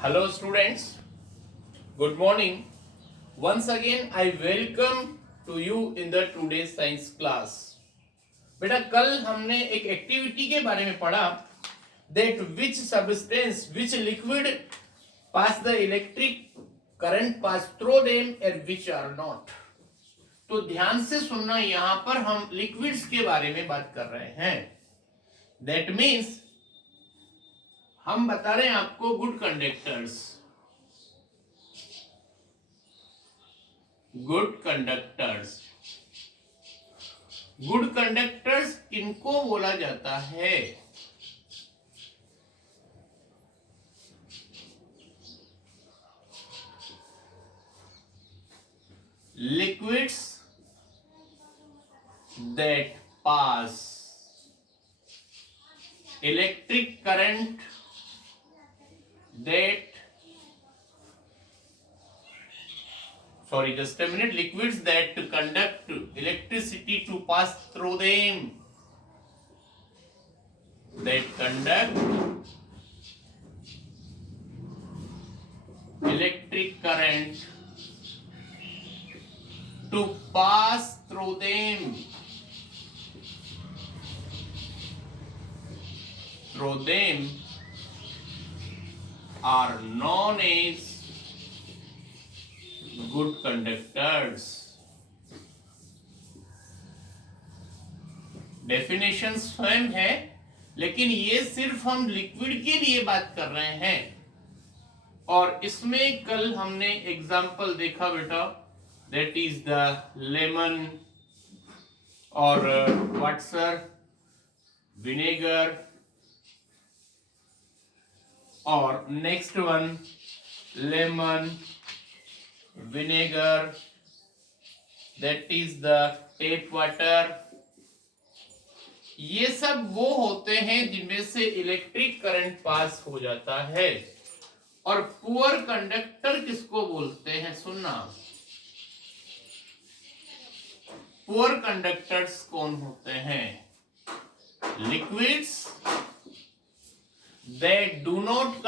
Hello students, good morning. Once again I welcome to you in the today's science class. बेटा कल हमने एक activity के बारे में पढ़ा that which substance which liquid pass the electric current pass through them and which are not. तो ध्यान से सुनना, यहां पर हम लिक्विड्स के बारे में बात कर रहे हैं. That means हम बता रहे हैं आपको गुड कंडक्टर्स. गुड कंडक्टर्स किनको बोला जाता है? Liquids that pass electric current just a minute, liquids that conduct electricity to pass through them, that conduct electric current to pass through them, are known as good conductors. Definition स्वयं है, लेकिन ये सिर्फ हम लिक्विड के लिए बात कर रहे हैं. और इसमें कल हमने एग्जाम्पल देखा बेटा, दैट इज द लेमन और व्हाट सर, विनेगर. और next one, lemon, vinegar, that is the tap water. ये सब वो होते हैं जिनमें से इलेक्ट्रिक करंट पास हो जाता है. और पुअर कंडक्टर किसको बोलते हैं? सुनना, पुअर कंडक्टर्स कौन होते हैं? Liquids that do not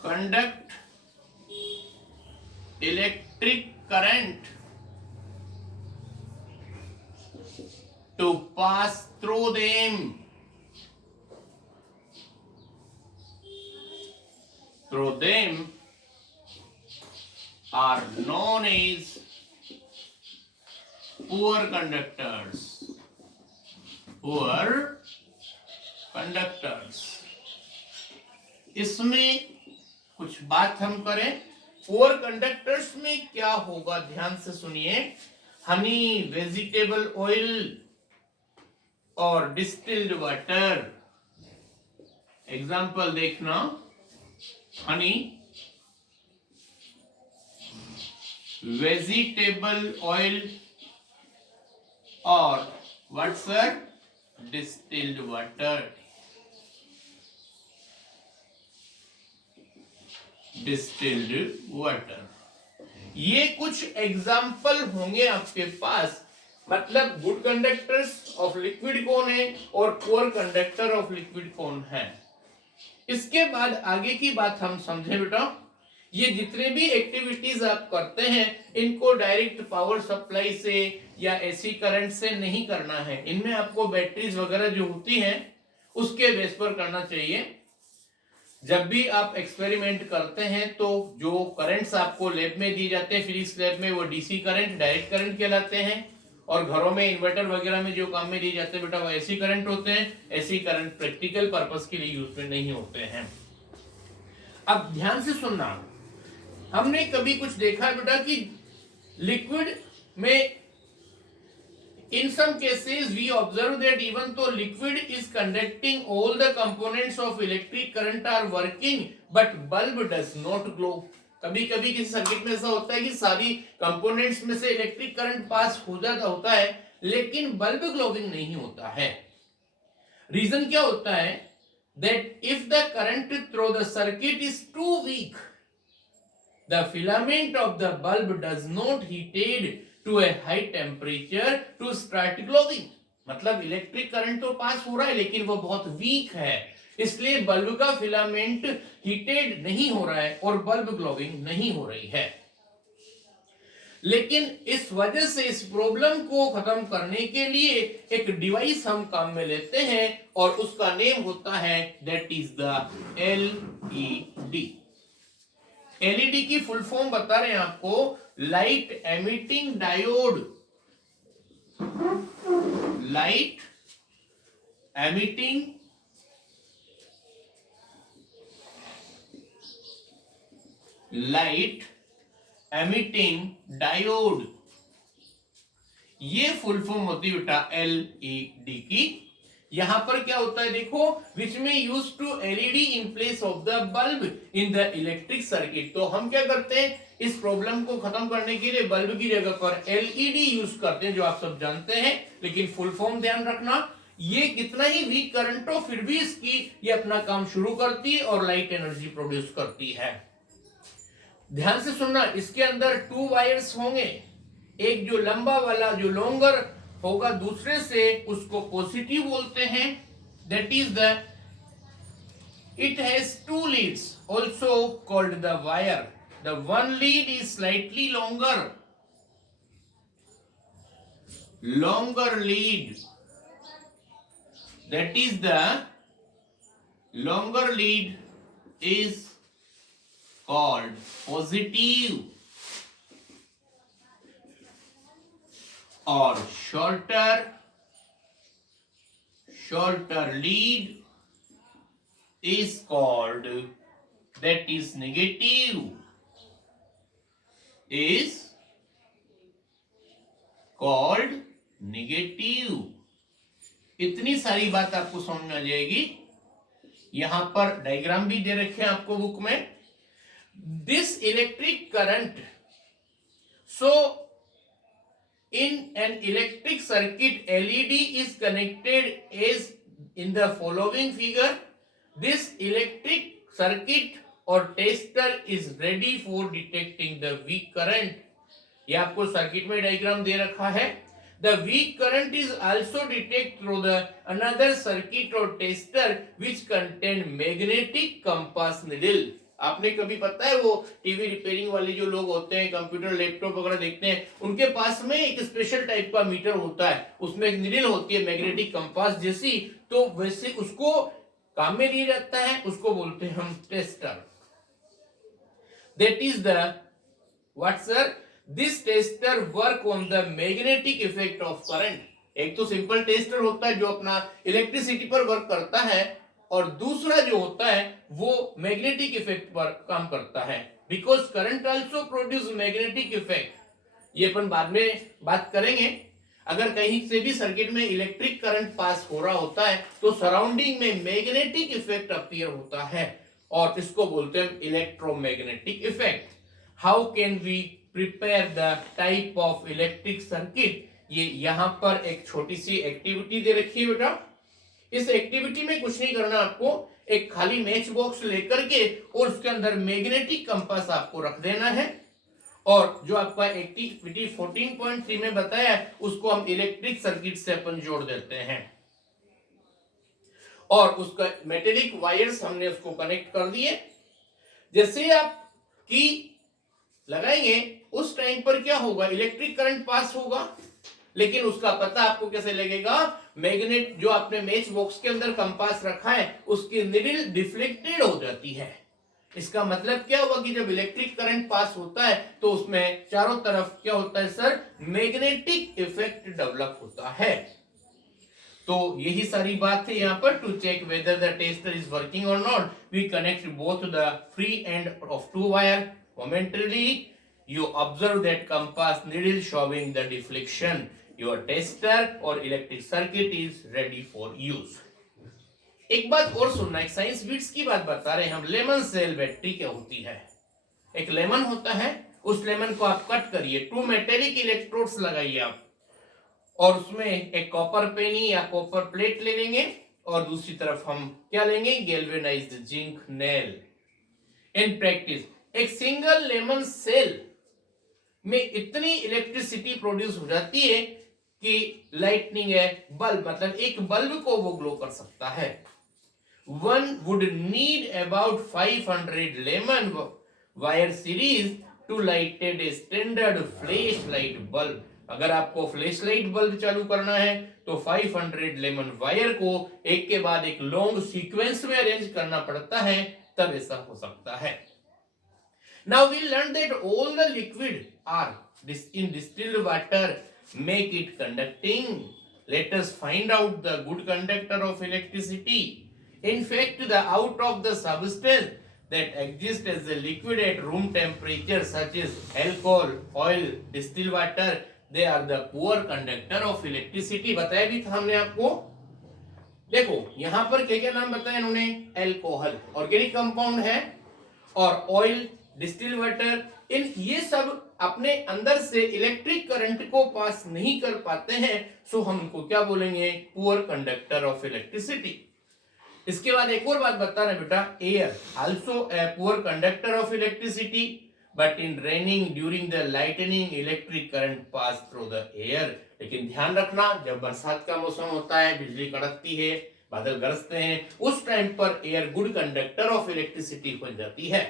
conduct electric current to pass through them, are known as poor conductors. इसमें कुछ बात हम करें. पुअर कंडक्टर्स में क्या होगा, ध्यान से सुनिए. हनी, वेजिटेबल ऑयल और डिस्टिल्ड वाटर. एग्जाम्पल देखना, हनी, वेजिटेबल ऑयल और व्हाट सर, डिस्टिल्ड वाटर. ये कुछ एग्जाम्पल होंगे आपके पास. मतलब गुड कंडक्टर्स ऑफ लिक्विड कौन है और पुअर कंडक्टर ऑफ लिक्विड कौन है. इसके बाद आगे की बात हम समझे बेटा. ये जितने भी एक्टिविटीज आप करते हैं, इनको डायरेक्ट पावर सप्लाई से या एसी करंट से नहीं करना है. इनमें आपको बैटरीज वगैरह जो होती हैं उसके बेस पर करना चाहिए. जब भी आप एक्सपेरिमेंट करते हैं तो जो करंट्स आपको लैब में दिए जाते हैं, फिजिक्स लैब में, वो डीसी करंट, डायरेक्ट करंट कहलाते हैं. और घरों में इन्वर्टर वगैरह में जो काम में दिए जाते हैं बेटा, वो एसी करंट होते हैं. एसी करंट प्रैक्टिकल पर्पस के लिए यूज में नहीं होते हैं. अब ध्यान से सुनना, हमने कभी कुछ देखा है बेटा कि लिक्विड में in some cases we observe that even though liquid is conducting, all the components of electric current are working but bulb does not glow. कभी कभी किसी सर्किट में ऐसा होता है कि सारी कंपोनेंट्स में से इलेक्ट्रिक करंट पास हो जाता होता है, लेकिन बल्ब ग्लोविंग नहीं होता है. रीजन क्या होता है? that if the current through the circuit is too weak, the filament of the bulb does not heated to a high temperature to start glowing. मतलब इलेक्ट्रिक करंट तो पास हो रहा है लेकिन वो बहुत वीक है, इसलिए बल्ब का फिलामेंट हीटेड नहीं हो रहा है और बल्ब ग्लोविंग नहीं हो रही है। लेकिन इस वजह से इस प्रॉब्लम को खत्म करने के लिए एक डिवाइस हम काम में लेते हैं और उसका नेम होता है that is the LED. LED की फुल फॉर्म बता रहे हैं आपको, light emitting diode. Light emitting diode, ये फुल फॉर्म होती है बेटा एलईडी की। यहां पर क्या होता है देखो, विच में use to LED in place of the bulb in the electric circuit. तो हम क्या करते हैं, इस प्रॉब्लम को खत्म करने के लिए बल्ब की जगह पर एलईडी यूज करते हैं, जो आप सब जानते हैं। लेकिन फुल फॉर्म ध्यान रखना, ये कितना ही वीक करंट हो फिर भी इसकी ये अपना काम शुरू करती है और लाइट एनर्जी प्रोड्यूस करती है। ध्यान से सुनना, इसके अंदर 2 वायर्स होंगे, एक जो लंबा वाला जो लॉन्गर होगा दूसरे से, उसको पॉजिटिव बोलते हैं, that is the, it has 2 leads also called the wire. The one lead is slightly longer lead, that is the longer lead is called positive, और shorter lead is called, that is negative, is called negative। इतनी सारी बात आपको समझ में आ जाएगी। यहां पर डायग्राम भी दे रखे हैं आपको बुक में। This electric current, so in an electric circuit LED is connected as in the following figure. This electric circuit or tester is ready for detecting the weak current. ये आपको सर्किट में diagram दे रखा है। The weak current is also detected through the another circuit or tester which contain magnetic compass needle. आपने कभी पता है वो टीवी रिपेयरिंग वाले जो लोग होते हैं, कंप्यूटर लैपटॉप वगैरह देखते हैं, उनके पास में एक स्पेशल टाइप का मीटर होता है, उसमें एक नीडल होती है मैग्नेटिक कंपास जैसी, तो वैसे उसको काम में लिया जाता है, उसको बोलते हैं हम tester. That is the what sir, this tester work on the magnetic effect of current. एक तो सिंपल टेस्टर होता है जो अपना इलेक्ट्रिसिटी पर वर्क करता है, और दूसरा जो होता है वो मैग्नेटिक इफेक्ट पर काम करता है। Because current also produce magnetic effect, ये अपन बाद में बात करेंगे। अगर कहीं से भी सर्किट में इलेक्ट्रिक करंट पास हो रहा होता है तो सराउंडिंग में मैग्नेटिक इफेक्ट अपीयर होता है, और इसको बोलते हैं electromagnetic effect. How can we prepare the type of electric circuit, ये यहां पर एक छोटी सी एक्टिविटी दे रखी है बेटा। इस एक्टिविटी में कुछ नहीं करना आपको, एक खाली मैच बॉक्स लेकर के और उसके अंदर मैग्नेटिक कंपास आपको रख देना है, और जो आपका एक्टिविटी 14.3 में बताया उसको हम इलेक्ट्रिक सर्किट से अपन जोड़ देते हैं, और उसका मेटेलिक वायर्स हमने उसको कनेक्ट कर दिए। जैसे आप की लगाएंगे उस टाइम पर क्या होगा, इलेक्ट्रिक करंट पास होगा, लेकिन उसका पता आपको कैसे लगेगा, मैग्नेट जो आपने मैच बॉक्स के अंदर कंपास रखा है उसकी निडल डिफ्लेक्टेड हो जाती है। इसका मतलब क्या हुआ कि जब इलेक्ट्रिक करंट पास होता है तो उसमें चारों तरफ क्या होता है सर, मैग्नेटिक इफेक्ट डेवलप होता है। तो यही सारी बात है यहाँ पर। To check whether the tester is working और not, we connect both the free end of 2 wire. Momentarily you observe that compass needle showing the deflection. Your tester or electric circuit is ready for use. एक बात और सुनना, एक science bits की बात बता रहे हैं हम। लेमन सेल बैटरी क्या होती है, एक लेमन होता है, उस लेमन को आप कट करिए, 2 मेटेलिक इलेक्ट्रोड्स लगाइए आप, और उसमें एक कॉपर पेनी या कॉपर प्लेट ले लेंगे, और दूसरी तरफ हम क्या लेंगे, galvanised zinc nail. In practice एक सिंगल लेमन सेल में इतनी इलेक्ट्रिसिटी प्रोड्यूस हो जाती है कि लाइटनिंग है, बल्ब मतलब एक बल्ब को वो ग्लो कर सकता है। One would need about 500 lemon wire series to light a standard flashlight bulb. अगर आपको फ्लैशलाइट बल्ब चालू करना है तो 500 लेमन वायर को एक के बाद एक लॉन्ग सीक्वेंस में अरेंज करना पड़ता है, तब ऐसा हो सकता है। Now we learned that all the liquid are in distilled water make it conducting. Let us find out the good conductor of electricity. In fact, the out of the substance that exists as a liquid at room temperature, such as alcohol, oil, distilled water, they are the poor conductor of electricity. बताया भी था हमने आपको। देखो यहां पर क्या क्या नाम बताया इन्होंने, एल्कोहल ऑर्गेनिक कंपाउंड है, और ऑयल, डिस्टिल वाटर, इन ये सब अपने अंदर से इलेक्ट्रिक करंट को पास नहीं कर पाते हैं, सो हम इनको क्या बोलेंगे, पुअर कंडक्टर ऑफ इलेक्ट्रिसिटी। इसके बाद एक और बात बता रहे बेटा, air also a poor conductor of electricity, but in raining during the lightning electric current pass through the air. लेकिन ध्यान रखना, जब बरसात का मौसम होता है, बिजली कड़कती है, बादल गरजते हैं, उस टाइम पर air good conductor of electricity बन जाती है।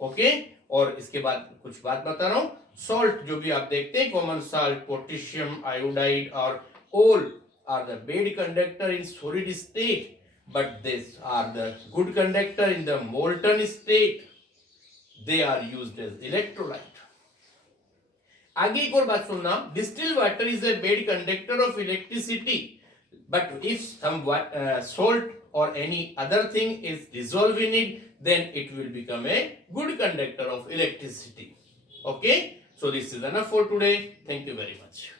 ओके, और इसके बाद कुछ बात बता रहा हूं, सॉल्ट जो भी आप देखते हैं, कॉमन सॉल्ट, पोटेशियम आयोडाइड और all are the bad conductor in solid state, but these are the good conductor in the molten state. They are used as electrolyte. आगे एक और बात सुनना, distilled water is a bad conductor of electricity, but if some salt or any other thing is dissolved in it, then it will become a good conductor of electricity. Okay, so this is enough for today. Thank you very much.